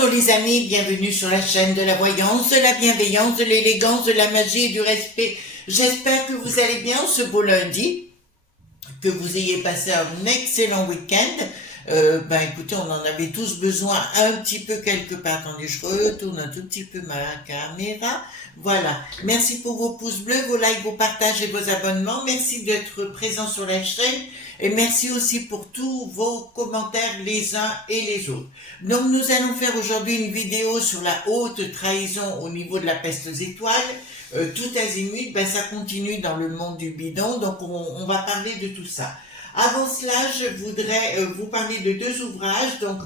Bonjour les amis, bienvenue sur la chaîne de la voyance, de la bienveillance, de l'élégance, de la magie et du respect. J'espère que vous allez bien ce beau lundi, que vous ayez passé un excellent week-end. Écoutez, on en avait tous besoin un petit peu quelque part. Attendez, je retourne un tout petit peu ma caméra. Voilà. Merci pour vos pouces bleus, vos likes, vos partages et vos abonnements. Merci d'être présents sur la chaîne. Et merci aussi pour tous vos commentaires les uns et les autres. Donc nous allons faire aujourd'hui une vidéo sur la haute trahison au niveau de la peste aux étoiles. Tout azimut, ça continue dans le monde du bidon, donc on va parler de tout ça. Avant cela, je voudrais vous parler de deux ouvrages. Donc,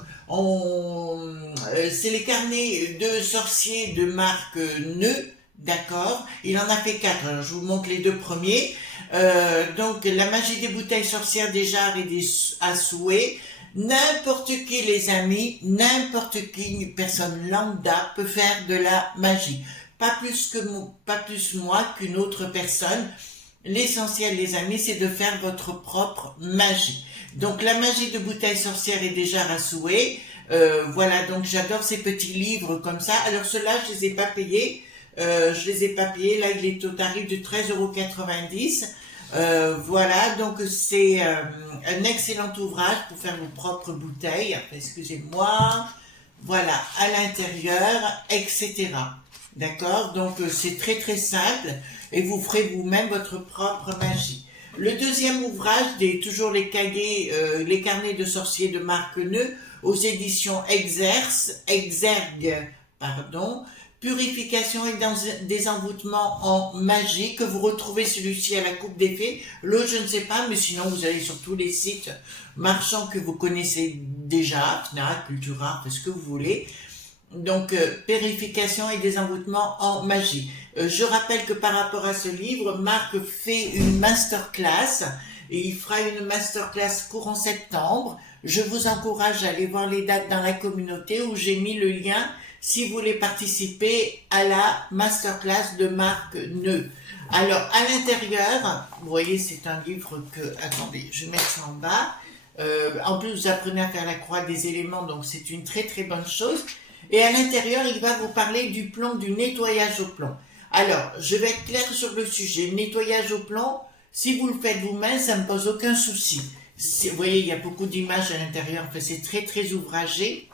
c'est les carnets de sorciers de Marc Neu, d'accord. Il en a fait 4. Alors, je vous montre les deux premiers. Donc, la magie des bouteilles sorcières, des jarres et des à souhait. N'importe qui, les amis, n'importe qui, une personne lambda peut faire de la magie. Pas plus moi qu'une autre personne. L'essentiel, les amis, c'est de faire votre propre magie. Donc, la magie de bouteilles sorcières et des jarres à souhait. Voilà, donc j'adore ces petits livres comme ça. Alors, ceux-là, je les ai pas payés. Là, il est au tarif de 13,90 €. Voilà, donc c'est un excellent ouvrage pour faire vos propres bouteilles. Excusez-moi. Voilà, à l'intérieur, etc. D'accord? Donc, c'est très très simple et vous ferez vous-même votre propre magie. Le deuxième ouvrage, toujours les cahiers, les carnets de sorciers de Marc Neu, aux éditions Exergue, Purification et désenvoûtement en magie, que vous retrouvez celui-ci à la Coupe des Fées. L'autre, je ne sais pas, mais sinon, vous allez sur tous les sites marchands que vous connaissez déjà, Fnac, Cultura, ce que vous voulez. Donc, purification et désenvoûtement en magie. Je rappelle que par rapport à ce livre, Marc fait une masterclass et il fera une masterclass courant septembre. Je vous encourage à aller voir les dates dans la communauté où j'ai mis le lien si vous voulez participer à la masterclass de Marc Neu. Alors, à l'intérieur, vous voyez, c'est un livre que... Attendez, je vais mettre ça en bas. En plus, vous apprenez à faire la croix des éléments, donc c'est une très très bonne chose. Et à l'intérieur, il va vous parler du plomb, du nettoyage au plomb. Alors, je vais être clair sur le sujet. Nettoyage au plomb, si vous le faites vous-même, ça ne me pose aucun souci. Vous voyez, il y a beaucoup d'images à l'intérieur, c'est très très ouvragé.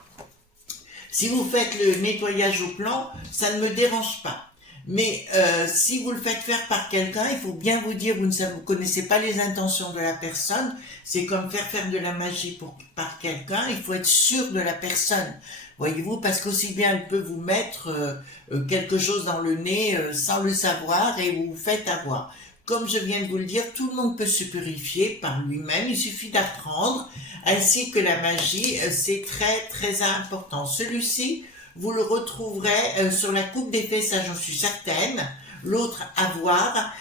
Si vous faites le nettoyage au plomb, ça ne me dérange pas. Mais si vous le faites faire par quelqu'un, il faut bien vous dire, vous ne connaissez pas les intentions de la personne. C'est comme faire de la magie par quelqu'un. Il faut être sûr de la personne, voyez-vous, parce qu'aussi bien elle peut vous mettre quelque chose dans le nez sans le savoir et vous vous faites avoir. Comme je viens de vous le dire, tout le monde peut se purifier par lui-même. Il suffit d'apprendre, ainsi que la magie, c'est très très important. Celui-ci, vous le retrouverez sur la Coupe des Fées, ça j'en suis certaine. L'autre à voir,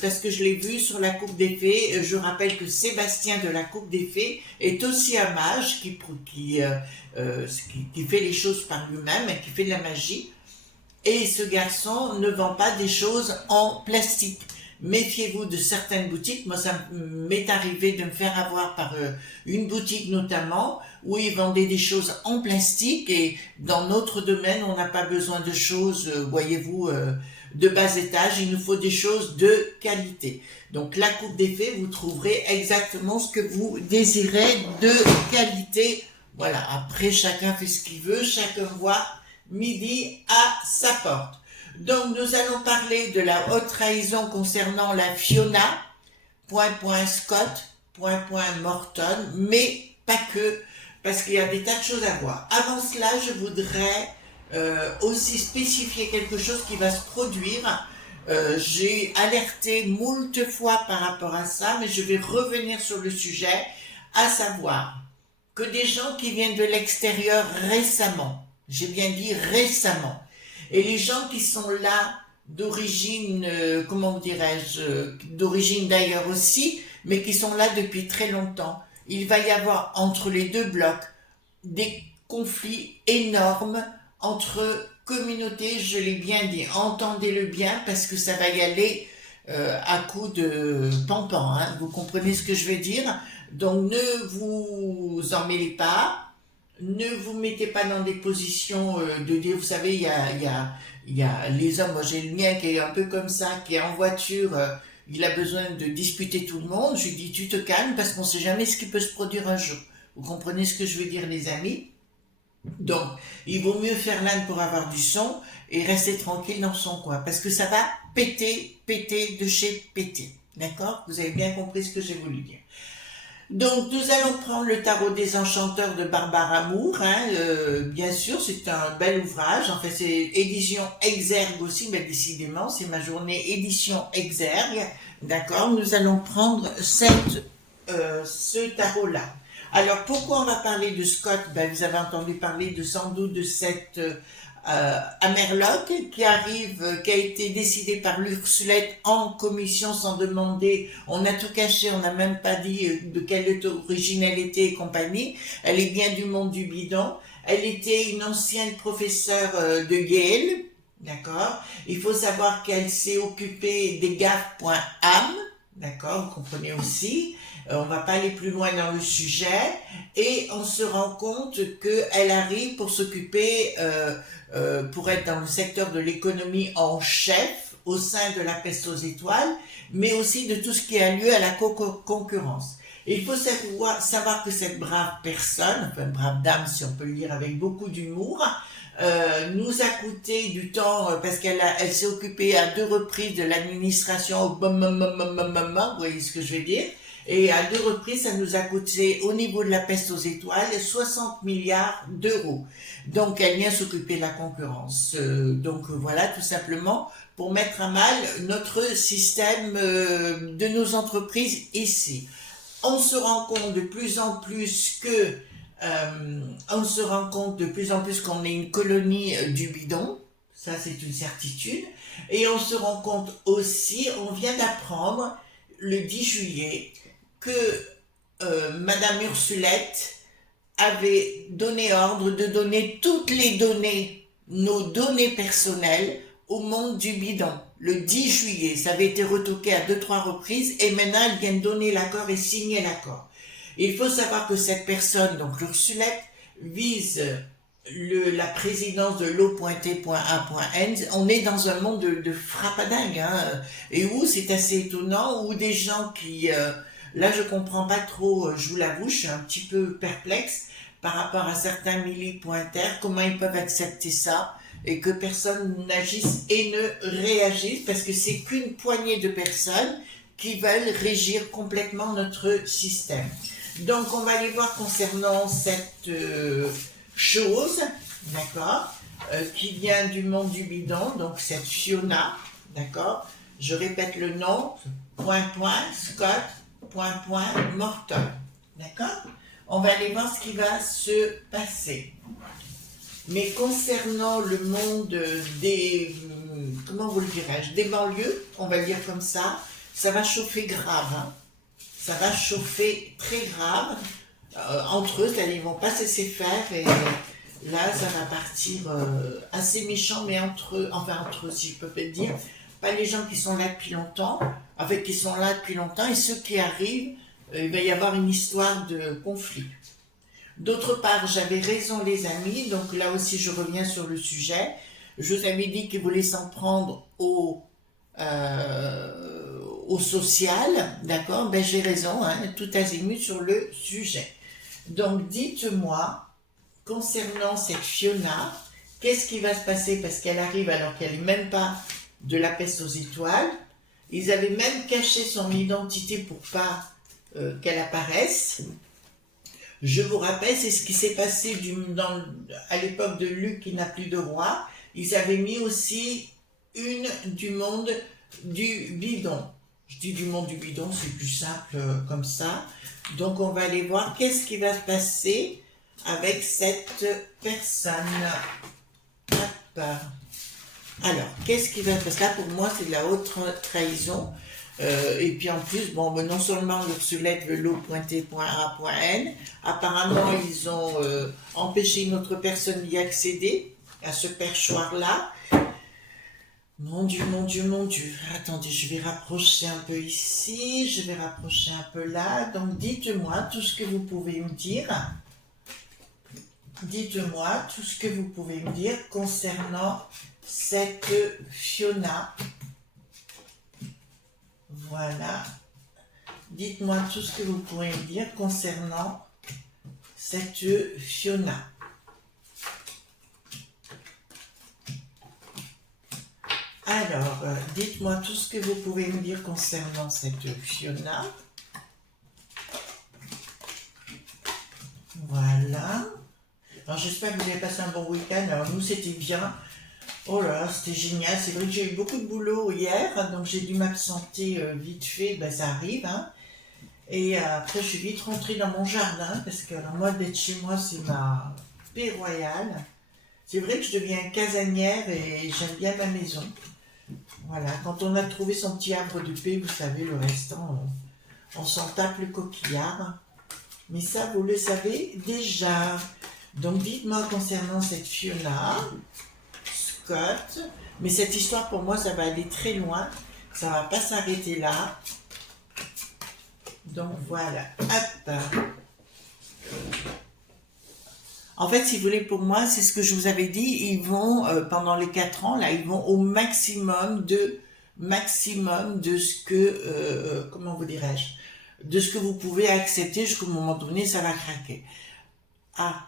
parce que je l'ai vu sur la Coupe des Fées. Je rappelle que Sébastien de la Coupe des Fées est aussi un mage qui fait les choses par lui-même et qui fait de la magie. Et ce garçon ne vend pas des choses en plastique. Méfiez-vous de certaines boutiques. Moi, ça m'est arrivé de me faire avoir par une boutique notamment, où ils vendaient des choses en plastique, et dans notre domaine, on n'a pas besoin de choses, voyez-vous, de bas étage. Il nous faut des choses de qualité. Donc, la Coupe des Fées, vous trouverez exactement ce que vous désirez de qualité. Voilà, après, chacun fait ce qu'il veut, chacun voit midi à sa porte. Donc, nous allons parler de la haute trahison concernant la Fiona, Scott, Morton, mais pas que, parce qu'il y a des tas de choses à voir. Avant cela, je voudrais aussi spécifier quelque chose qui va se produire. J'ai alerté moult fois par rapport à ça, mais je vais revenir sur le sujet, à savoir que des gens qui viennent de l'extérieur récemment, j'ai bien dit récemment, et les gens qui sont là d'origine, comment dirais-je, d'origine d'ailleurs aussi, mais qui sont là depuis très longtemps, il va y avoir entre les deux blocs des conflits énormes entre communautés, je l'ai bien dit, entendez-le bien parce que ça va y aller à coup de pampan, hein, vous comprenez ce que je veux dire? Donc ne vous en mêlez pas, Ne vous mettez pas dans des positions de dire, vous savez, il y a les hommes, moi j'ai le mien qui est un peu comme ça, qui est en voiture, il a besoin de disputer tout le monde. Je lui dis, tu te calmes parce qu'on sait jamais ce qui peut se produire un jour. Vous comprenez ce que je veux dire, les amis? Donc, il vaut mieux faire l'âne pour avoir du son et rester tranquille dans son coin parce que ça va péter, péter de chez péter. D'accord? Vous avez bien compris ce que j'ai voulu dire. Donc, nous allons prendre le tarot des enchanteurs de Barbara Moore. Hein, bien sûr, c'est un bel ouvrage. En fait, c'est édition Exergue aussi, mais décidément, c'est ma journée édition Exergue. D'accord? Nous allons prendre ce tarot-là. Alors, pourquoi on va parler de Scott? Ben, vous avez entendu parler sans doute de cette Amerloc qui arrive, qui a été décidé par l'Ursulette en commission sans demander. On a tout caché, on n'a même pas dit de quelle origine elle était et compagnie. Elle est bien du monde du bidon. Elle était une ancienne professeure de Yale. D'accord. Il faut savoir qu'elle s'est occupée des gaffes.am. D'accord, vous comprenez aussi. On va pas aller plus loin dans le sujet. Et on se rend compte qu'elle arrive pour s'occuper, pour être dans le secteur de l'économie en chef au sein de la peste aux étoiles, mais aussi de tout ce qui a lieu à la concurrence. Et il faut savoir que cette brave personne, enfin brave dame si on peut le dire avec beaucoup d'humour, nous a coûté du temps parce elle s'est occupée à 2 reprises de l'administration, vous voyez ce que je veux dire, et à 2 reprises ça nous a coûté au niveau de la peste aux étoiles 60 milliards d'euros. Donc elle vient s'occuper de la concurrence. Donc voilà, tout simplement pour mettre à mal notre système de nos entreprises ici. On se rend compte de plus en plus qu'on est une colonie du bidon, ça c'est une certitude, et on se rend compte aussi, on vient d'apprendre le 10 juillet que Madame Ursulette avait donné ordre de donner toutes les données, nos données personnelles, au monde du bidon. Le 10 juillet, ça avait été retoqué à 2-3 reprises, et maintenant elle vient de donner l'accord et signer l'accord. Il faut savoir que cette personne, donc l'Ursulette, vise la présidence de l'O.T.A.N. On est dans un monde de frappadingue, hein, et où c'est assez étonnant, où des gens qui... là, je comprends pas trop, je vous l'avoue, je suis un petit peu perplexe par rapport à certains millipointaires, comment ils peuvent accepter ça, et que personne n'agisse et ne réagisse, parce que c'est qu'une poignée de personnes qui veulent régir complètement notre système. Donc, on va aller voir concernant cette chose, d'accord, qui vient du monde du bidon, donc cette Fiona, d'accord, je répète le nom, Scott, Morton, d'accord. On va aller voir ce qui va se passer. Mais concernant le monde des, comment vous le dirais-je, des banlieues, on va le dire comme ça va chauffer grave, hein. Ça va chauffer très grave entre eux, c'est-à-dire ils vont pas se laisser faire, et là ça va partir assez méchant, mais entre eux, si je peux peut-être dire, pas les gens qui sont là depuis longtemps, qui sont là depuis longtemps, et ceux qui arrivent, il va y avoir une histoire de conflit. D'autre part, j'avais raison les amis, donc là aussi je reviens sur le sujet. Je vous avais dit qu'il voulait s'en prendre au social, d'accord? Ben j'ai raison, hein, tout azimut sur le sujet. Donc dites-moi, concernant cette Fiona, qu'est-ce qui va se passer? Parce qu'elle arrive alors qu'elle n'est même pas de la peste aux étoiles. Ils avaient même caché son identité pour pas qu'elle apparaisse. Je vous rappelle, c'est ce qui s'est passé à l'époque de Luc qui n'a plus de roi. Ils avaient mis aussi une du monde du bidon. Je dis du monde du bidon, c'est plus simple comme ça. Donc on va aller voir qu'est-ce qui va se passer avec cette personne. Hop. Alors, qu'est-ce qui va se passer? Là, pour moi, c'est de la haute trahison. Et puis en plus, bon, non seulement l'Ursulette veut l'O.T.A.N, apparemment ils ont empêché une autre personne d'y accéder à ce perchoir-là. Mon Dieu, mon Dieu, mon Dieu. Attendez, je vais rapprocher un peu ici, je vais rapprocher un peu là. Donc dites-moi tout ce que vous pouvez me dire. Dites-moi tout ce que vous pouvez me dire concernant cette Fiona. Voilà. Dites-moi tout ce que vous pouvez me dire concernant cette Fiona. Alors, dites-moi tout ce que vous pouvez me dire concernant cette Fiona. Voilà. Alors, j'espère que vous avez passé un bon week-end. Alors, nous, c'était bien. Oh là là, c'était génial. C'est vrai que j'ai eu beaucoup de boulot hier, donc j'ai dû m'absenter vite fait. Ben, ça arrive, hein. Et après, je suis vite rentrée dans mon jardin, parce que alors, moi, d'être chez moi, c'est ma paix royale. C'est vrai que je deviens casanière et j'aime bien ma maison. Voilà, quand on a trouvé son petit arbre de paix, vous savez, le restant, on s'en tape le coquillard. Mais ça, vous le savez déjà. Donc, dites-moi concernant cette Fiona, Scott. Mais cette histoire, pour moi, ça va aller très loin. Ça va pas s'arrêter là. Donc, voilà. Hop. En fait, si vous voulez, pour moi, c'est ce que je vous avais dit. Ils vont, pendant les 4 ans, là, ils vont au maximum de ce que, comment vous dirais-je, de ce que vous pouvez accepter jusqu'au moment donné, ça va craquer. Ah,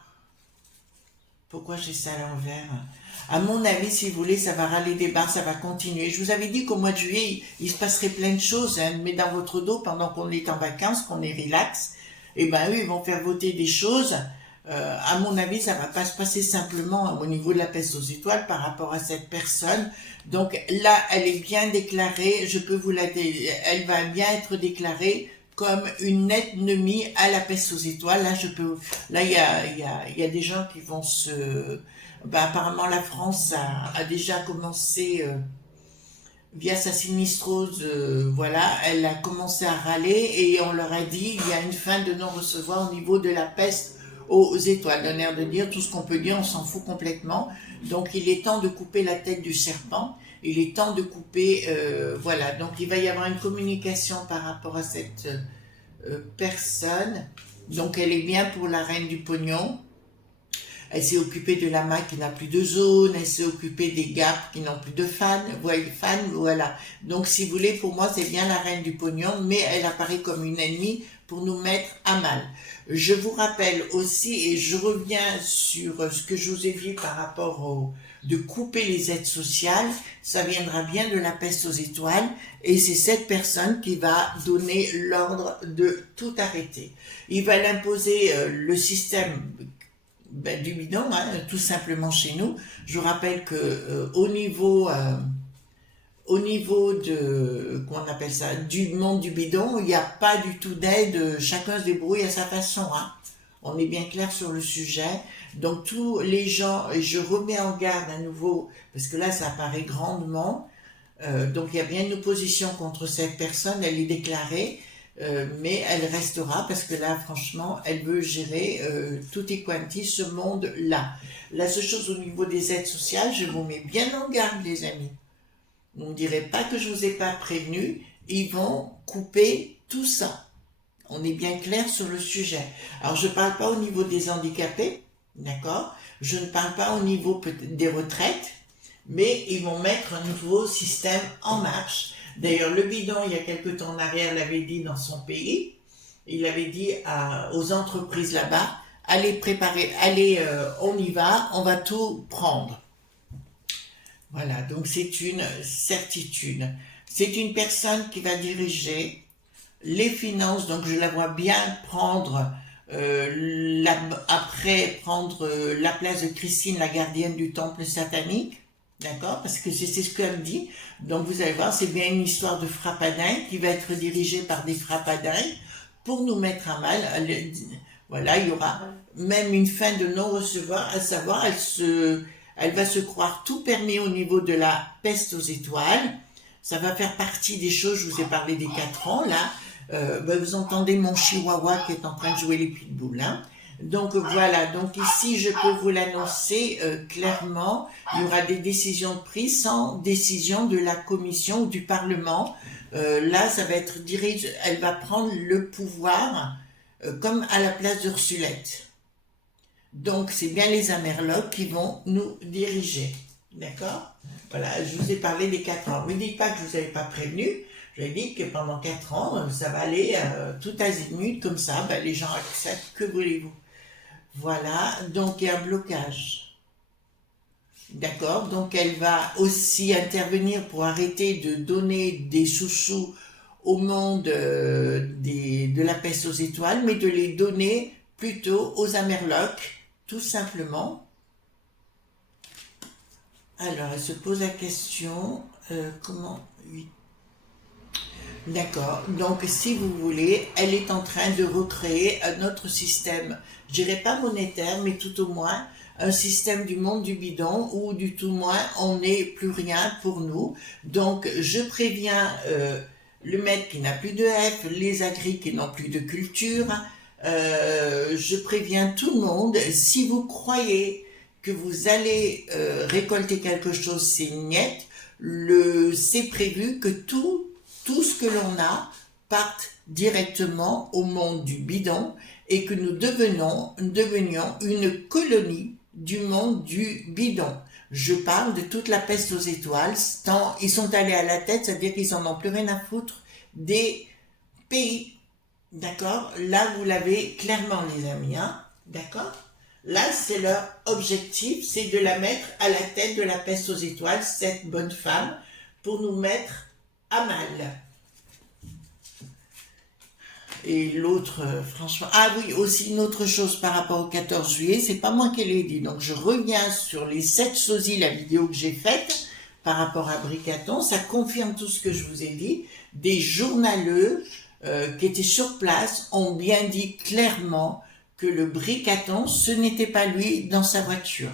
pourquoi j'ai ça à l'envers? À mon avis, si vous voulez, ça va râler des barres, ça va continuer. Je vous avais dit qu'au mois de juillet, il se passerait plein de choses, hein, mais dans votre dos, pendant qu'on est en vacances, qu'on est relax, et ben eux, ils vont faire voter des choses. À mon avis, ça va pas se passer simplement au niveau de la peste aux étoiles par rapport à cette personne. Donc là, elle est bien déclarée, je peux vous elle va bien être déclarée comme une ennemie à la peste aux étoiles. Là, il y a des gens qui vont apparemment, la France a déjà commencé, via sa sinistrose, voilà, elle a commencé à râler et on leur a dit, il y a une fin de non-recevoir au niveau de la peste aux étoiles. D'un air de dire, tout ce qu'on peut dire, on s'en fout complètement. Donc, il est temps de couper la tête du serpent. Il est temps de couper, voilà. Donc, il va y avoir une communication par rapport à cette personne. Donc, elle est bien pour la reine du pognon. Elle s'est occupée de la main qui n'a plus de zone, elle s'est occupée des gaps qui n'ont plus de fans, voilà. Donc, si vous voulez, pour moi, c'est bien la reine du pognon, mais elle apparaît comme une ennemie pour nous mettre à mal. Je vous rappelle aussi, et je reviens sur ce que je vous ai dit par rapport de couper les aides sociales, ça viendra bien de la peste aux étoiles, et c'est cette personne qui va donner l'ordre de tout arrêter. Il va l'imposer le système du bidon, hein, tout simplement chez nous. Je vous rappelle que au niveau de, comment on appelle ça, du monde du bidon, il n'y a pas du tout d'aide, chacun se débrouille à sa façon, hein. On est bien clair sur le sujet. Donc tous les gens, et je remets en garde à nouveau, parce que là ça apparaît grandement, donc il y a bien une opposition contre cette personne, elle est déclarée, mais elle restera parce que là, franchement, elle veut gérer tout et quanti ce monde-là. La seule chose au niveau des aides sociales, je vous mets bien en garde, les amis. Vous ne me direz pas que je vous ai pas prévenu, ils vont couper tout ça. On est bien clair sur le sujet. Alors, je ne parle pas au niveau des handicapés, d'accord? Je ne parle pas au niveau des retraites, mais ils vont mettre un nouveau système en marche. D'ailleurs, le bidon, il y a quelque temps en arrière, l'avait dit dans son pays. Il avait dit aux entreprises là-bas, allez préparer, on y va, on va tout prendre. Voilà, donc c'est une certitude. C'est une personne qui va diriger les finances, donc je la vois bien prendre, après prendre la place de Christine, la gardienne du temple satanique. D'accord? Parce que c'est ce qu'elle dit. Donc vous allez voir, c'est bien une histoire de frappadins qui va être dirigée par des frappadins pour nous mettre à mal. Voilà, il y aura même une fin de non-recevoir, à savoir, elle va se croire tout permis au niveau de la peste aux étoiles. Ça va faire partie des choses, je vous ai parlé des 4 ans, là. Vous entendez mon chihuahua qui est en train de jouer les pitbulls, hein. Donc voilà, donc ici je peux vous l'annoncer clairement, il y aura des décisions prises sans décision de la commission ou du Parlement. Là, ça va être dirigé, elle va prendre le pouvoir comme à la place d'Ursulette. Donc, c'est bien les Amerlocs qui vont nous diriger. D'accord? Voilà, je vous ai parlé des 4 ans. Ne me dites pas que je vous avais pas prévenu. Je vous ai dit que pendant 4 ans, ça va aller tout azimut, comme ça, ben, les gens acceptent, que voulez-vous. Voilà, donc il y a un blocage. D'accord? Donc elle va aussi intervenir pour arrêter de donner des chouchous au monde de la peste aux étoiles, mais de les donner plutôt aux Amerlocs, tout simplement. Alors, elle se pose la question, comment... Oui. D'accord. Donc, si vous voulez, elle est en train de recréer un autre système, je dirais pas monétaire, mais tout au moins un système du monde du bidon où du tout moins on n'est plus rien pour nous. Donc, je préviens le maître qui n'a plus de F, les agris qui n'ont plus de culture. Je préviens tout le monde, si vous croyez que vous allez récolter quelque chose, c'est niet, c'est prévu que tout ce que l'on a parte directement au monde du bidon et que nous devenions une colonie du monde du bidon. Je parle de toute la peste aux étoiles, tant ils sont allés à la tête, c'est-à-dire qu'ils en ont plus rien à foutre des pays. D'accord? Là, vous l'avez clairement, les amis, hein? D'accord? Là, c'est leur objectif, c'est de la mettre à la tête de la peste aux étoiles, cette bonne femme, pour nous mettre à mal. Et l'autre, franchement... Ah oui, aussi une autre chose par rapport au 14 juillet, c'est pas moi qui l'ai dit. Donc je reviens sur les 7 sosies, la vidéo que j'ai faite par rapport à Bricaton. Ça confirme tout ce que je vous ai dit. Des journaleux qui étaient sur place ont bien dit clairement que le Bricaton, ce n'était pas lui dans sa voiture.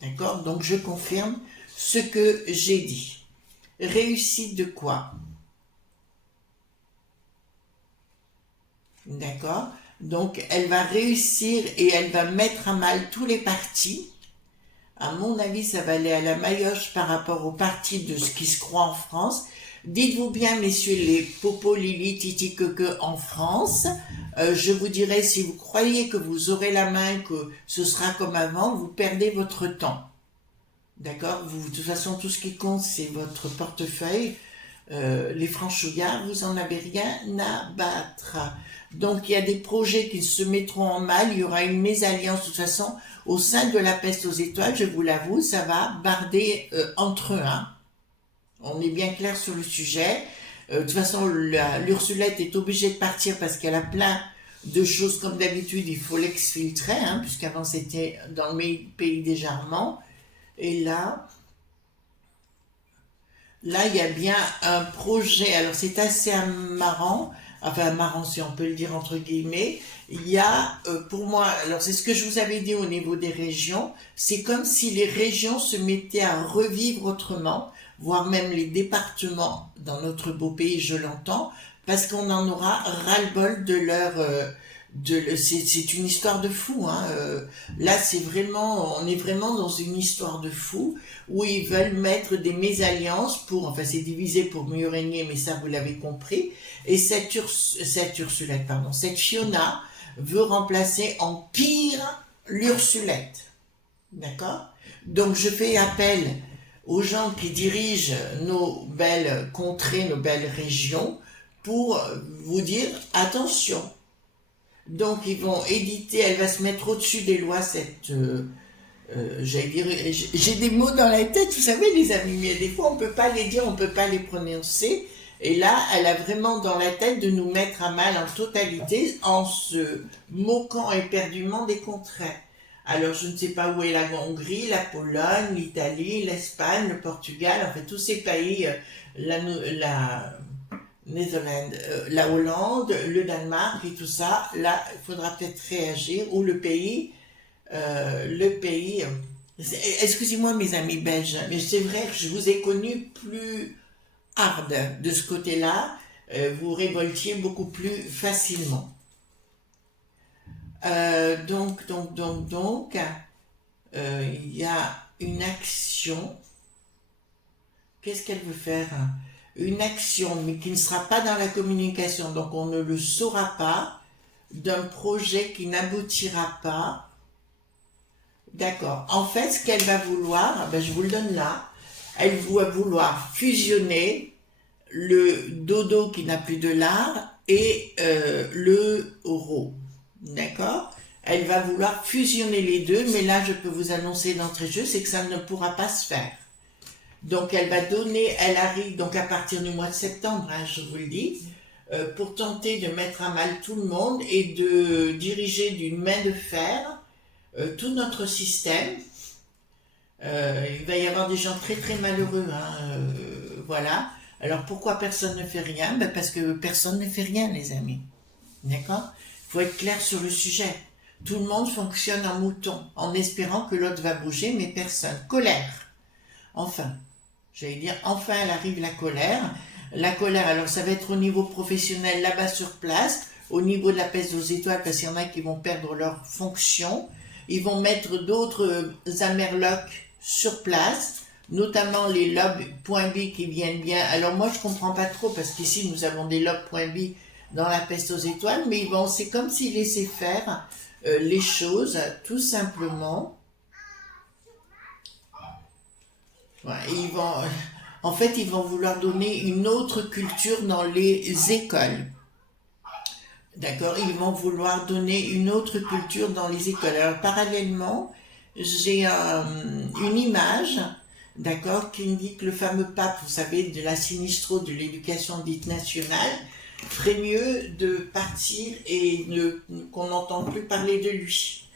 D'accord? Donc je confirme ce que j'ai dit. Réussite de quoi? D'accord? Donc, elle va réussir et elle va mettre à mal tous les partis. À mon avis, ça va aller à la maillotche par rapport aux partis de ce qui se croit en France. Dites-vous bien, messieurs les popo, lili, titi, que en France, je vous dirais, si vous croyez que vous aurez la main, que ce sera comme avant, vous perdez votre temps. D'accord? De toute façon, tout ce qui compte, c'est votre portefeuille. Les franchouillards, vous en avez rien à battre. Donc il y a des projets qui se mettront en mal, il y aura une mésalliance de toute façon au sein de la peste aux étoiles, je vous l'avoue, ça va barder entre eux. Hein. On est bien clair sur le sujet. De toute façon, l'Ursulette est obligée de partir parce qu'elle a plein de choses comme d'habitude, il faut l'exfiltrer, hein, puisqu'avant c'était dans le pays des Jarmans. Et là, il y a bien un projet, alors c'est assez marrant, enfin marrant si on peut le dire entre guillemets, il y a pour moi, alors c'est ce que je vous avais dit au niveau des régions, c'est comme si les régions se mettaient à revivre autrement, voire même les départements dans notre beau pays, je l'entends, parce qu'on en aura ras-le-bol de leur... c'est une histoire de fou, hein. Là, on est vraiment dans une histoire de fou où ils veulent mettre des mésalliances pour, enfin, c'est divisé pour mieux régner, mais ça, vous l'avez compris. Et cette Ursulette, pardon, cette Fiona veut remplacer en pire l'Ursulette. D'accord? Donc, je fais appel aux gens qui dirigent nos belles contrées, nos belles régions, pour vous dire, attention. Donc ils vont éditer, elle va se mettre au-dessus des lois, j'allais dire, j'ai des mots dans la tête, vous savez les amis, mais des fois on peut pas les dire, on peut pas les prononcer, et là elle a vraiment dans la tête de nous mettre à mal en totalité en se moquant éperdument des contraires. Alors je ne sais pas où est la Hongrie, la Pologne, l'Italie, l'Espagne, le Portugal, en fait tous ces pays, Netherlands, la Hollande, le Danemark et tout ça, là, il faudra peut-être réagir, ou le pays, excusez-moi mes amis belges, mais c'est vrai que je vous ai connu plus hard de ce côté-là, vous révoltiez beaucoup plus facilement. Donc, il y a une action, qu'est-ce qu'elle veut faire? Une action, mais qui ne sera pas dans la communication, donc on ne le saura pas, d'un projet qui n'aboutira pas. D'accord. En fait, ce qu'elle va vouloir, ben, je vous le donne là, elle va vouloir fusionner le dodo qui n'a plus de lard et le rho. D'accord? Elle va vouloir fusionner les deux, mais là, je peux vous annoncer d'entrée de jeu, c'est que ça ne pourra pas se faire. Donc, elle va donner, elle arrive donc à partir du mois de septembre, hein, je vous le dis, pour tenter de mettre à mal tout le monde et de diriger d'une main de fer tout notre système. Il va y avoir des gens très très malheureux, hein, voilà. Alors pourquoi personne ne fait rien? Ben parce que personne ne fait rien, les amis. D'accord? Il faut être clair sur le sujet. Tout le monde fonctionne en mouton, en espérant que l'autre va bouger, mais personne. Colère. Enfin, j'allais dire, enfin elle arrive la colère. La colère, alors ça va être au niveau professionnel, là-bas sur place, au niveau de la peste aux étoiles, parce qu'il y en a qui vont perdre leur fonction. Ils vont mettre d'autres amerlocs sur place, notamment les lobes point B qui viennent bien. Alors moi je comprends pas trop, parce qu'ici nous avons des lobes point B dans la peste aux étoiles, mais c'est comme s'ils laissaient faire les choses, tout simplement. Ouais, en fait, ils vont vouloir donner une autre culture dans les écoles. D'accord? Ils vont vouloir donner une autre culture dans les écoles. Alors, parallèlement, j'ai une image, d'accord, qui indique le fameux pape, vous savez, de la Sinistro de l'éducation dite nationale, ferait mieux de partir et qu'on n'entende plus parler de lui.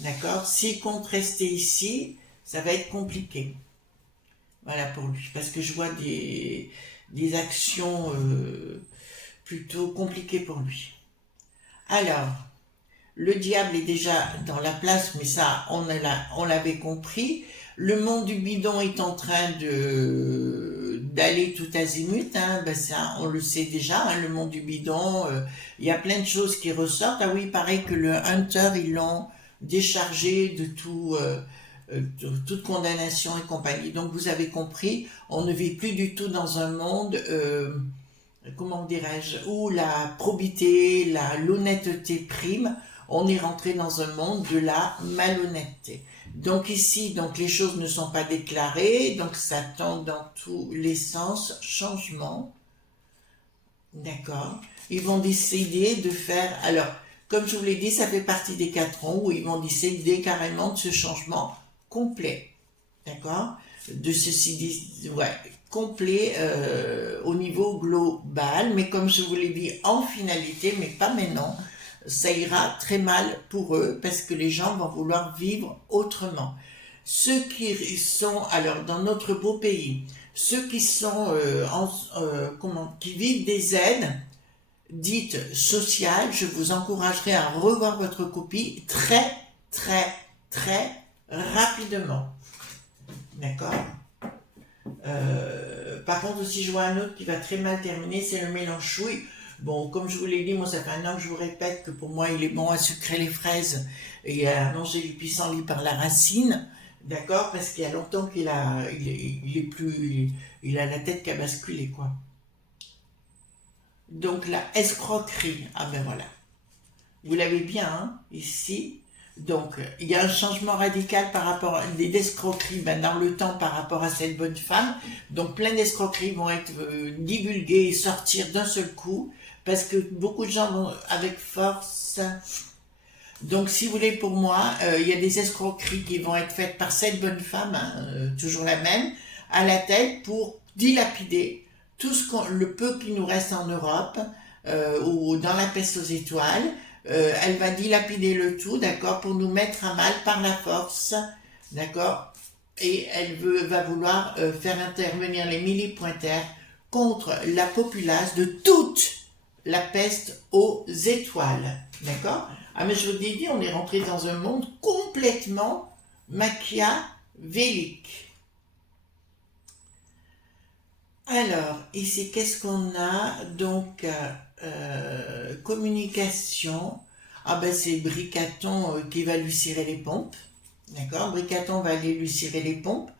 D'accord? S'il compte rester ici, ça va être compliqué. Voilà pour lui. Parce que je vois des actions plutôt compliquées pour lui. Alors, le diable est déjà dans la place, mais ça, on l'avait compris. Le monde du bidon est en train d'aller tout azimut, hein, ben ça, on le sait déjà, hein, le monde du bidon, il y a plein de choses qui ressortent. Ah oui, il paraît que le Hunter, ils l'ont déchargé de toute condamnation et compagnie. Donc vous avez compris, on ne vit plus du tout dans un monde, comment dirais-je, où la probité, l'honnêteté prime. On est rentré dans un monde de la malhonnêteté. Donc ici, donc les choses ne sont pas déclarées, donc ça tend dans tous les sens, changement. D'accord? Ils vont décider de faire, alors, comme je vous l'ai dit, ça fait partie des 4 ans où ils vont décider carrément de ce changement complet. D'accord? De ceci, ouais, complet au niveau global, mais comme je vous l'ai dit, en finalité, mais pas maintenant, ça ira très mal pour eux parce que les gens vont vouloir vivre autrement. Ceux qui sont, alors dans notre beau pays, ceux qui sont, qui vivent des aides dites sociales, je vous encouragerai à revoir votre copie très, très, très rapidement. D'accord? Par contre, aussi, je vois un autre qui va très mal terminer, c'est le mélanchouille. Bon, comme je vous l'ai dit, moi, ça fait un an que je vous répète que pour moi, il est bon à sucrer les fraises et à manger du pissenlit par la racine. D'accord? Parce qu'il y a longtemps il a la tête qui a basculé, quoi. Donc, la escroquerie. Ah ben voilà. Vous l'avez bien, hein, ici. Donc, il y a un changement radical par rapport à des escroqueries dans le temps par rapport à cette bonne femme. Donc, plein d'escroqueries vont être divulguées et sortir d'un seul coup parce que beaucoup de gens vont avec force. Donc, si vous voulez, pour moi, il y a des escroqueries qui vont être faites par cette bonne femme, hein, toujours la même, à la tête pour dilapider tout le peu qui nous reste en Europe ou dans la peste aux étoiles. Elle va dilapider le tout, d'accord, pour nous mettre à mal par la force, d'accord, et elle va vouloir faire intervenir les millipointaires contre la populace de toute la peste aux étoiles, d'accord. Ah mais je vous ai dit, on est rentré dans un monde complètement machiavélique. Alors, ici, qu'est-ce qu'on a? Donc, communication. Ah ben, c'est Bricaton qui va lui cirer les pompes. D'accord? Bricaton va aller lui cirer les pompes.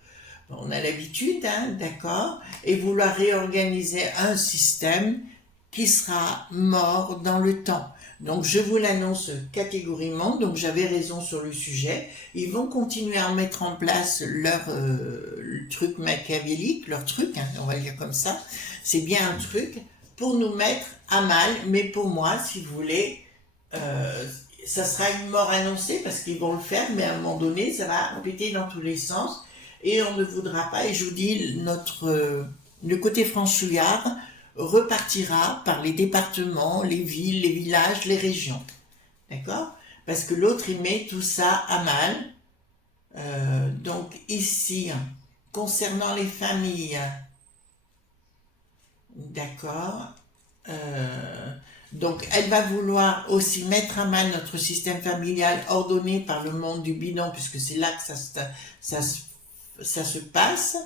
Bon, on a l'habitude, hein, d'accord? Et vouloir réorganiser un système qui sera mort dans le temps. Donc je vous l'annonce catégoriquement, donc j'avais raison sur le sujet. Ils vont continuer à mettre en place leur truc machiavélique, leur truc, hein, on va le dire comme ça. C'est bien un truc pour nous mettre à mal, mais pour moi, si vous voulez, ça sera une mort annoncée parce qu'ils vont le faire, mais à un moment donné, ça va péter dans tous les sens et on ne voudra pas. Et je vous dis, le côté franchouillard repartira par les départements, les villes, les villages, les régions. D'accord? Parce que l'autre, il met tout ça à mal. Donc ici, concernant les familles, d'accord, donc elle va vouloir aussi mettre à mal notre système familial ordonné par le monde du bidon, puisque c'est là que ça se passe.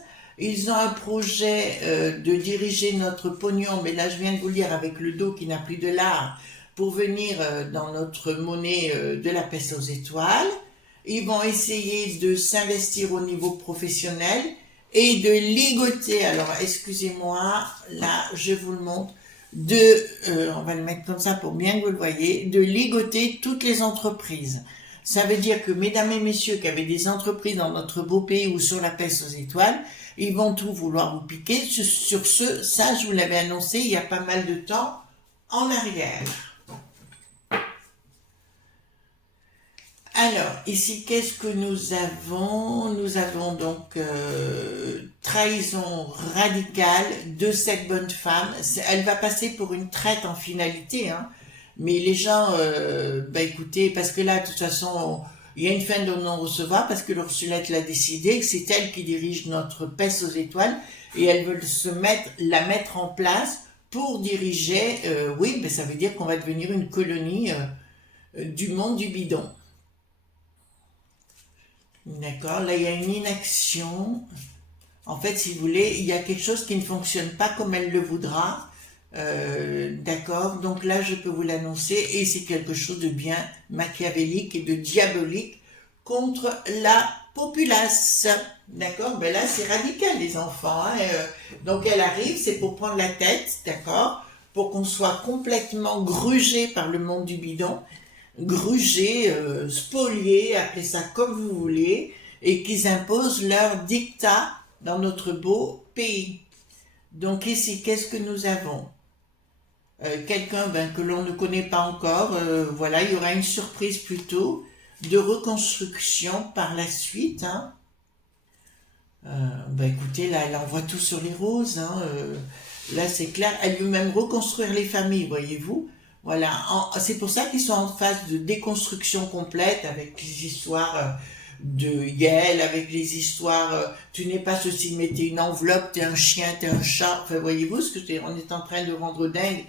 Ils ont un projet de diriger notre pognon, mais là je viens de vous le dire avec le dos qui n'a plus de lard, pour venir dans notre monnaie de la peste aux étoiles. Ils vont essayer de s'investir au niveau professionnel et de ligoter, alors excusez-moi, là je vous le montre, on va le mettre comme ça pour bien que vous le voyez, de ligoter toutes les entreprises. Ça veut dire que mesdames et messieurs qui avaient des entreprises dans notre beau pays ou sur la peste aux étoiles, ils vont tout vouloir vous piquer. Sur ce, ça je vous l'avais annoncé il y a pas mal de temps en arrière. Alors, ici, qu'est-ce que nous avons? Nous avons donc trahison radicale de cette bonne femme. Elle va passer pour une traite en finalité, hein. Mais les gens, écoutez, parce que là, de toute façon, il y a une fin de non-recevoir, parce que l'Ursulette l'a décidé, que c'est elle qui dirige notre peste aux étoiles, et elle veut la mettre en place pour diriger, ça veut dire qu'on va devenir une colonie du monde du bidon. D'accord, là il y a une inaction. En fait, si vous voulez, il y a quelque chose qui ne fonctionne pas comme elle le voudra. D'accord, donc là je peux vous l'annoncer, et c'est quelque chose de bien machiavélique et de diabolique contre la populace. D'accord, ben là c'est radical les enfants, hein. Donc elle arrive, c'est pour prendre la tête, d'accord, pour qu'on soit complètement grugé par le monde du bidon, grugé, spolié, appelez ça comme vous voulez, et qu'ils imposent leur dictat dans notre beau pays. Donc ici, qu'est-ce que nous avons? Quelqu'un que l'on ne connaît pas encore, voilà, il y aura une surprise plutôt de reconstruction par la suite, hein. Écoutez, là, elle envoie tout sur les roses, hein. Là, c'est clair, elle veut même reconstruire les familles, voyez-vous. Voilà, c'est pour ça qu'ils sont en phase de déconstruction complète avec les histoires de Yael, avec les histoires tu n'es pas ceci, mais t'es une enveloppe, t'es un chien, t'es un chat. Enfin, voyez-vous ce que on est en train de rendre dingue.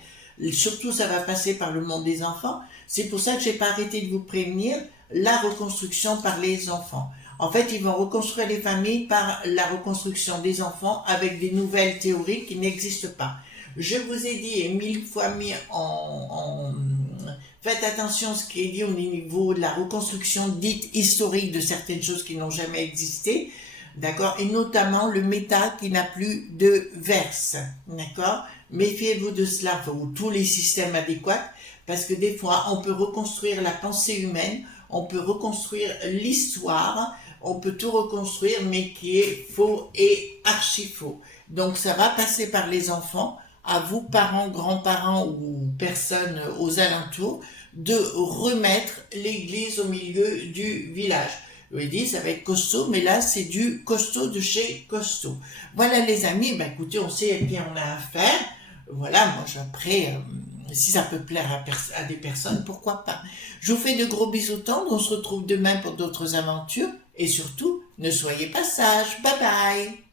Surtout, ça va passer par le monde des enfants. C'est pour ça que j'ai pas arrêté de vous prévenir, la reconstruction par les enfants. En fait, ils vont reconstruire les familles par la reconstruction des enfants avec des nouvelles théories qui n'existent pas. Je vous ai dit et 1000 fois mis faites attention à ce qui est dit au niveau de la reconstruction dite historique de certaines choses qui n'ont jamais existé, d'accord, et notamment le méta qui n'a plus de verse, d'accord. Méfiez-vous de cela, ou tous les systèmes adéquats, parce que des fois on peut reconstruire la pensée humaine, on peut reconstruire l'histoire, on peut tout reconstruire, mais qui est faux et archi faux. Donc ça va passer par les enfants, à vous, parents, grands-parents ou personnes aux alentours, de remettre l'église au milieu du village. Je vous ai dit, ça va être costaud, mais là, c'est du costaud de chez costaud. Voilà les amis, écoutez, on sait à qui on a affaire. Voilà, moi, après, si ça peut plaire à des personnes, pourquoi pas. Je vous fais de gros bisous tendres, on se retrouve demain pour d'autres aventures, et surtout, ne soyez pas sages. Bye bye.